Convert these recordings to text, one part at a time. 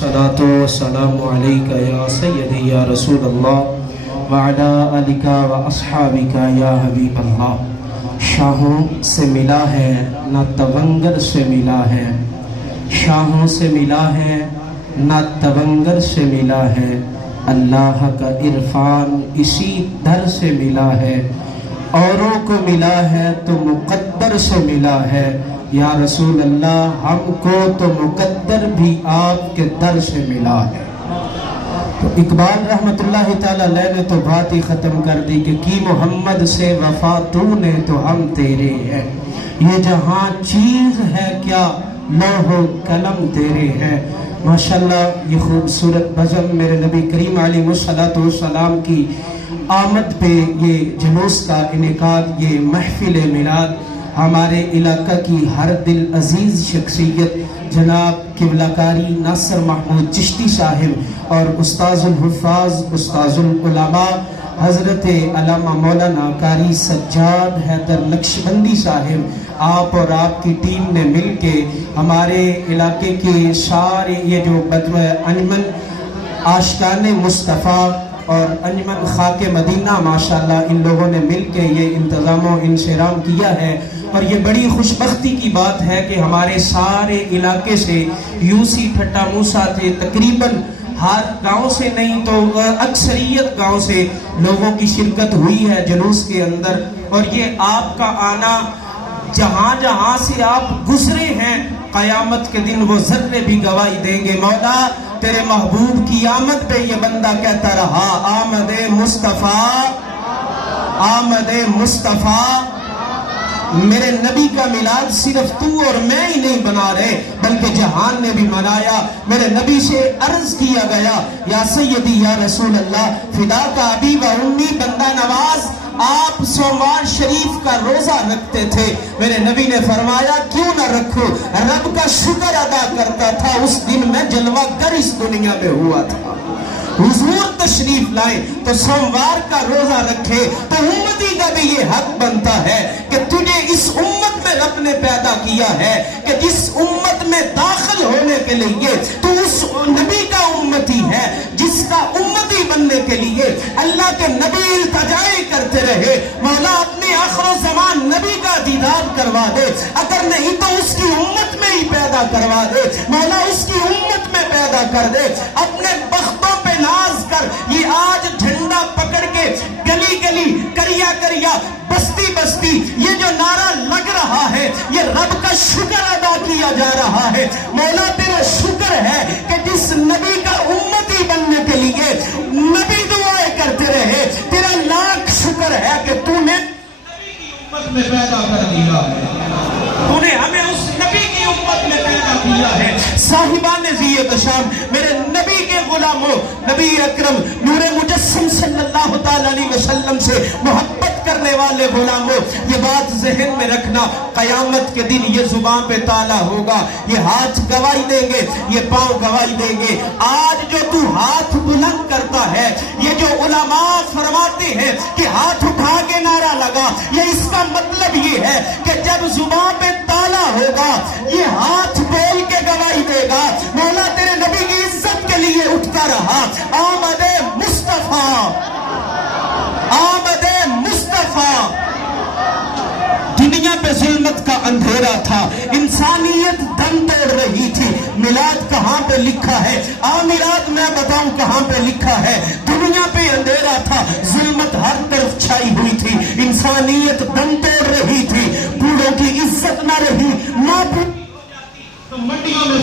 अस्सलातु वस्सलामु अलैका या सय्यदी या रसूल अल्लाह व अला आलिका व अस्हाबिका या हबीब अल्लाह। शाहों से मिला है ना तवंगर से मिला है, शाहों से मिला है ना तवंगर से मिला है, अल्लाह का इरफान इसी दर से मिला है, औरों को मिला है तो मुक़द्दर से मिला है। या रसूल अल्लाह हमको तो मुक़द्दर भी आपके दर से मिला है। तो इकबाल रहमतुल्लाहि ताला अलैह ने तो बात ही ख़त्म कर दी कि की मोहम्मद से वफ़ा तूने तो हम तेरे हैं, ये जहाँ चीज़ है क्या लौहो कलम तेरे हैं। माशाअल्लाह ये खूबसूरत बज़म मेरे नबी करीम अलैहिस्सलातु वस्सलाम की आमद पे ये जुलूस का इनेकाद, ये महफिल मिलाद हमारे इलाका की हर दिल अजीज शख्सियत जनाब किबलाकारी नासिर महमूद चिश्ती साहिब और उस्ताजुल हुफ़ाज़ उस्ताजुल उलमा हज़रत अल्लामा मौलाना कारी सज्जाद हैदर नक्शबंदी साहिब, आप और आपकी टीम ने मिल के हमारे इलाके के सारे ये जो बदर अंजमन आशिकाने मुस्तफ़ा और अंजमन खाके मदीना माशाअल्लाह इन लोगों ने मिल के ये इंतज़ाम इंसराम किया है। और ये बड़ी खुशबख्ती की बात है कि हमारे सारे इलाके से यूसी ठट्टा मूसा थे, तकरीबन हर गांव से नहीं तो अक्सरियत गांव से लोगों की शिरकत हुई है जुलूस के अंदर। और ये आपका आना जहां जहां से आप गुजरे हैं क़यामत के दिन वो ज़र्रे भी गवाही देंगे। मौला तेरे महबूब की आमद पे ये बंदा कहता रहा आमदे मुस्तफ़ा, आमदे मुस्तफ़ा। मेरे नबी का मिलाद सिर्फ तू और मैं ही नहीं बना रहे बल्कि जहान ने भी मनाया। मेरे नबी से अर्ज किया गया या सैयदी या रसूल अल्लाह फिदा का अबी व उम्मी बंदा नवाज, आप सोमवार शरीफ का रोजा रखते थे। मेरे नबी ने फरमाया क्यों ना रखो, रब का शुक्र अदा करता था, उस दिन मैं जलवा कर इस दुनिया में हुआ था। हुजूर तशरीफ लाए तो सोमवार का रोजा रखे तो उम्मती का भी ये हक बनता है कि तुझे इस उम्मत में रब ने पैदा किया है कि जिस उम्मत में दाखिल होने के लिए तू उस नबी का उम्मती है, जिसका उम्मती बनने के लिए अल्लाह के नबी इल्तिजाएं करते रहे। मौला अपने आखिर ज़मान नबी का दीदार करवा दे, अगर नहीं तो उसकी उम्मत में ही पैदा करवा दे। मौला उसकी उम्मत में पैदा कर दे, अपने बख्तों पे नाज कर। ये आज झंडा पकड़ के गली गली करिया करिया बस्ती बस्ती ये जो नारा लग रहा है ये रब का शुक्र अदा किया जा रहा है। मौला तेरा शुक्र है कि जिस नबी का उम्मती बनने के लिए नबी दुआएं करते रहे, तेरा लाख शुक्र है कि तूने नबी की उम्मत में पैदा कर दिया है, तूने हमें उस नबी की उम्मत में पैदा किया है। साहिबान ज़िये बशाम मेरे नबी के गुलामों, नबी अकरम नूरे मुजस्सम सल्लल्लाहु तआला अलैहि वसल्लम से मोहब्बत करने वाले गुलामों, ये बात ज़हन में रखना, क़यामत के दिन ये ज़ुबान पे ताला होगा, ये हाथ गवाही देंगे, ये पाँव गवाही देंगे। आज जो तू हाथ बुलंद करता है, ये जो उलमा फरमाते हैं कि हाथ उठा के नारा लगा, ये इसका मतलब ये है कि जब ज़ुबान पे ताला होगा ये हाथ बोल के गवाही देगा। मौला तेरे नबी की इज्जत के लिए उठता रहा आमदे मुस्तफ़ा, आमदे मुस्तफ़ा। दुनिया पे जुल्मत का अंधेरा था, इंसानियत दम तोड़ रही थी। मिलाद कहाँ पे लिखा है? मिलाद मैं बताऊं कहाँ पे लिखा है। दुनिया पे अंधेरा था, जुल्मत हर तरफ छाई हुई थी, इंसानियत दम तोड़ रही थी, बूढ़ों की इज्जत न रही, माँ तो मंडियों में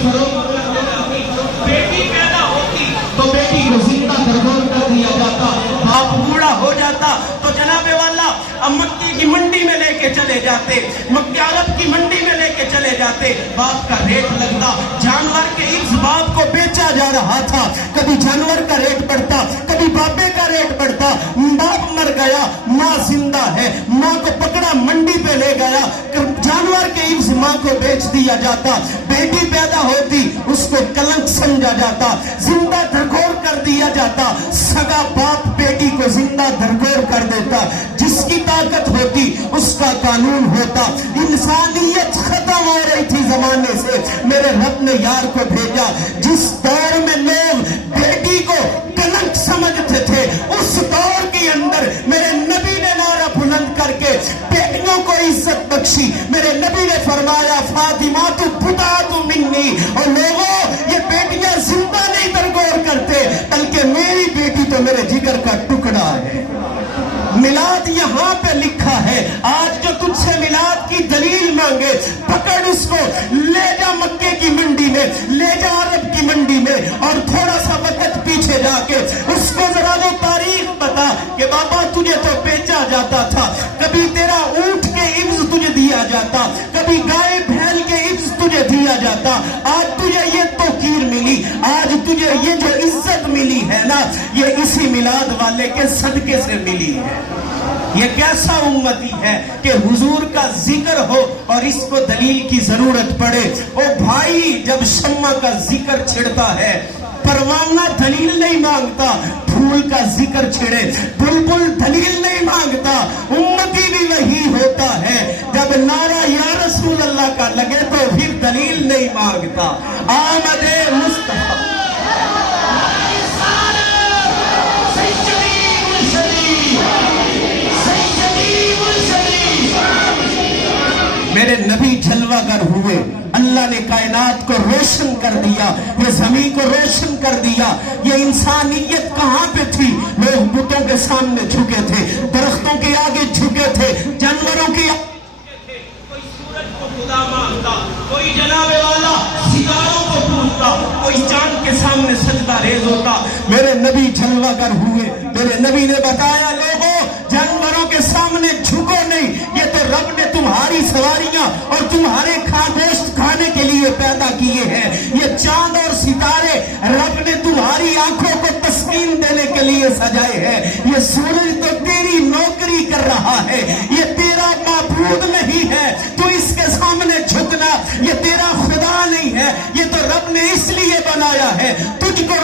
बेटी पैदा होती तो बेटी को जिंदा दरगोर कर दिया जाता, बाप बूढ़ा हो जाता तो जनाबे वाला मक्की की मंडी में लेके चले जाते, मक्की अरब की मंडी में लेके चले जाते, बाप का रेट लगता, जानवर के इस बाप को बेचा जा रहा था। कभी जानवर का रेट बढ़ता, कभी बापे का रेट बढ़ता, बाप मर गया, माँ जिंदा है, माँ को पकड़ा मंडी पे ले गया, जानवर के इस माँ को बेच दिया जाता। बेटी पैदा होती उसको कलंक समझा जाता, जिंदा दरगोर कर दिया जाता। सगा बाप बेटी को जिंदा दरगोर कर देता, जिसकी ताकत होती उसका कानून होता। इंसानियत खत्म हो रही थी जमाने से, मेरे रब ने यार को भेजा जिस दौर में جا کے اس کو ذرا وہ تاریخ بتا کہ بابا تجھے تو بیچا جاتا تھا، کبھی تیرا اونٹ کے عوض تجھے دیا جاتا، کبھی گائے بھیل کے عوض تجھے دیا جاتا، آج تجھے یہ توقیر ملی، آج تجھے یہ جو عزت ملی ہے نا، یہ اسی میلاد والے کے صدقے سے ملی ہے۔ یہ کیسا امتی ہے کہ حضور کا ذکر ہو اور اس کو دلیل کی ضرورت پڑے۔ او بھائی، جب شمع کا ذکر چھڑتا ہے، پروانہ دلیل نہیں مانگتا، پھول کا ذکر چھڑے بلبل دلیل نہیں مانگتا۔ امتی بھی وہی ہوتا ہے، جب نعرہ یا رسول اللہ کا لگے تو پھر دلیل نہیں مانگتا۔ آمد مصطفیٰ میرے نبی جلوہ گر ہوئے، اللہ نے کائنات کو روشن کر دیا، یہ زمین کو روشن کر دیا۔ یہ انسانیت کہاں پہ تھی؟ لوگ بتوں کے سامنے جھکے تھے، درختوں کے آگے جھکے تھے، جانوروں کے آگے جھکے تھے۔ کوئی سورج کو خدا مانتا، کوئی جناب والا ستاروں کو پوجتا، کوئی چاند کے سامنے سجدہ ریز ہوتا۔ میرے نبی جلوہ گر ہوئے، میرے نبی نے بتایا لوگوں جانوروں کے سامنے جھکو نہیں، یہ تو رب نے تمہاری سواریاں اور تمہارے گوشت کھانے کے لیے پیدا کیے ہیں۔ یہ چاند اور ستارے رب نے تمہاری آنکھوں کو تسکین دینے کے لیے سجائے ہیں۔ یہ سورج تو تیری نوکری کر رہا ہے، یہ تیرا معبود نہیں ہے، تو اس کے سامنے جھکنا یہ تیرا خدا نہیں ہے، یہ تو رب نے اس لیے بنایا ہے تجھ کو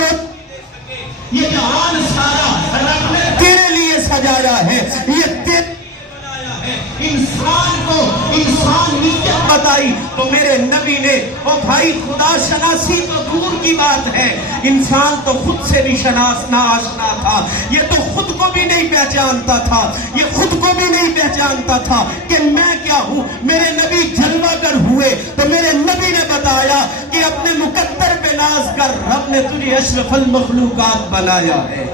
یہ جہان سارا رب نے تیرے لیے سجایا ہے، یہ تیرے لیے بنایا ہے۔ انسان کو انسانیت بتائی تو میرے نبی نے، او بھائی خدا شناسی تو دور کی بات ہے، انسان تو خود سے بھی نہ آشنا تھا، یہ تو خود کو بھی نہیں پہچانتا تھا، یہ خود کو بھی نہیں پہچانتا تھا کہ میں کیا ہوں۔ میرے نبی جلوہ گر ہوئے تو میرے نبی نے بتایا کہ اپنے مقدر پہ ناز کر، رب نے تجھے اشرف المخلوقات بنایا ہے۔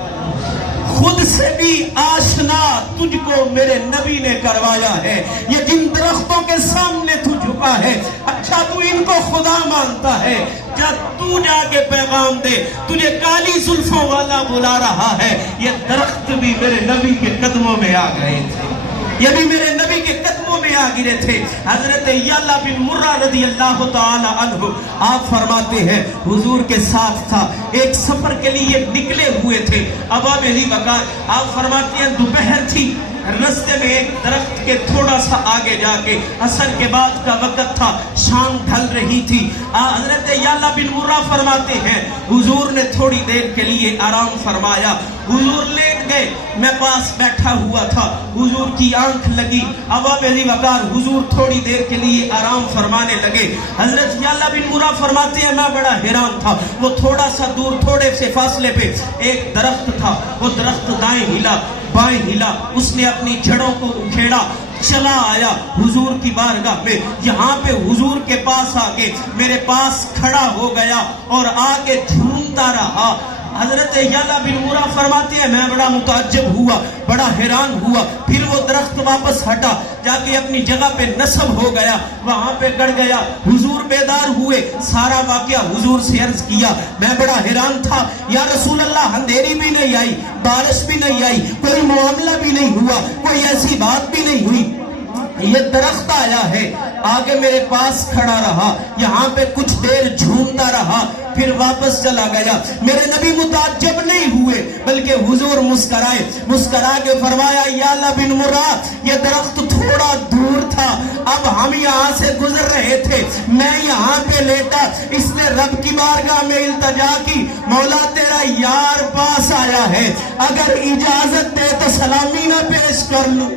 خود سے بھی آشنا تجھ کو میرے نبی نے کروایا ہے۔ یہ جن درختوں کے سامنے تو جھکا ہے، اچھا تو ان کو خدا مانتا ہے، جب تو جا کے پیغام دے، تجھے کالی زلفوں والا بلا رہا ہے۔ یہ درخت بھی میرے نبی کے قدموں میں آ گئے تھے، یہ بھی میرے نبی کے قدموں میں آ گرے تھے۔ حضرت یعلا بن مرہ رضی اللہ تعالی عنہ آپ فرماتے ہیں حضور کے ساتھ تھا، ایک سفر کے لیے نکلے ہوئے تھے۔ ابا میری بکار آپ فرماتے ہیں دوپہر تھی، رستے میں ایک درخت کے تھوڑا سا آگے جا کے عصر کے بعد کا وقت تھا، شام ڈھل رہی تھی۔ حضرت یعلا بن مرہ فرماتے ہیں حضور نے تھوڑی دیر کے لیے آرام فرمایا، حضور لیٹ گئے، میں پاس بیٹھا ہوا تھا، حضور کی آنکھ لگی، ابا میری وقار حضور تھوڑی دیر کے لیے آرام فرمانے لگے۔ حضرت یعلا بن مرہ فرماتے ہیں میں بڑا حیران تھا، وہ تھوڑا سا دور تھوڑے سے فاصلے پہ ایک درخت تھا، وہ درخت دائیں ہلا بائیں ہلا، اس نے اپنی جڑوں کو اکھیڑا، چلا آیا حضور کی بارگاہ میں، یہاں پہ حضور کے پاس آگے میرے پاس کھڑا ہو گیا اور آگے جھومتا رہا۔ حضرت یعلا بن مرہ فرماتے ہیں میں بڑا متعجب ہوا، بڑا حیران ہوا، پھر وہ درخت واپس ہٹا، جا کے اپنی جگہ پہ نصب ہو گیا، وہاں پہ گڑ گیا۔ حضور بیدار ہوئے، سارا واقعہ حضور سے عرض کیا، میں بڑا حیران تھا یا رسول اللہ، اندھیری بھی نہیں آئی، بارش بھی نہیں آئی، کوئی معاملہ بھی نہیں ہوا، کوئی ایسی بات بھی نہیں ہوئی، یہ درخت آیا ہے، آگے میرے پاس کھڑا رہا، یہاں پہ کچھ دیر جھومتا رہا، پھر واپس چلا گیا۔ میرے نبی متعجب نہیں ہوئے بلکہ حضور مسکرائے، مسکرا کے فرمایا یعلا بن مرہ یہ درخت تھوڑا دور تھا، اب ہم یہاں سے گزر رہے تھے، میں یہاں پہ لیٹا، اس نے رب کی بارگاہ میں التجا کی، مولا تیرا یار پاس آیا ہے، اگر اجازت دے تو سلامی نہ پیش کر لوں۔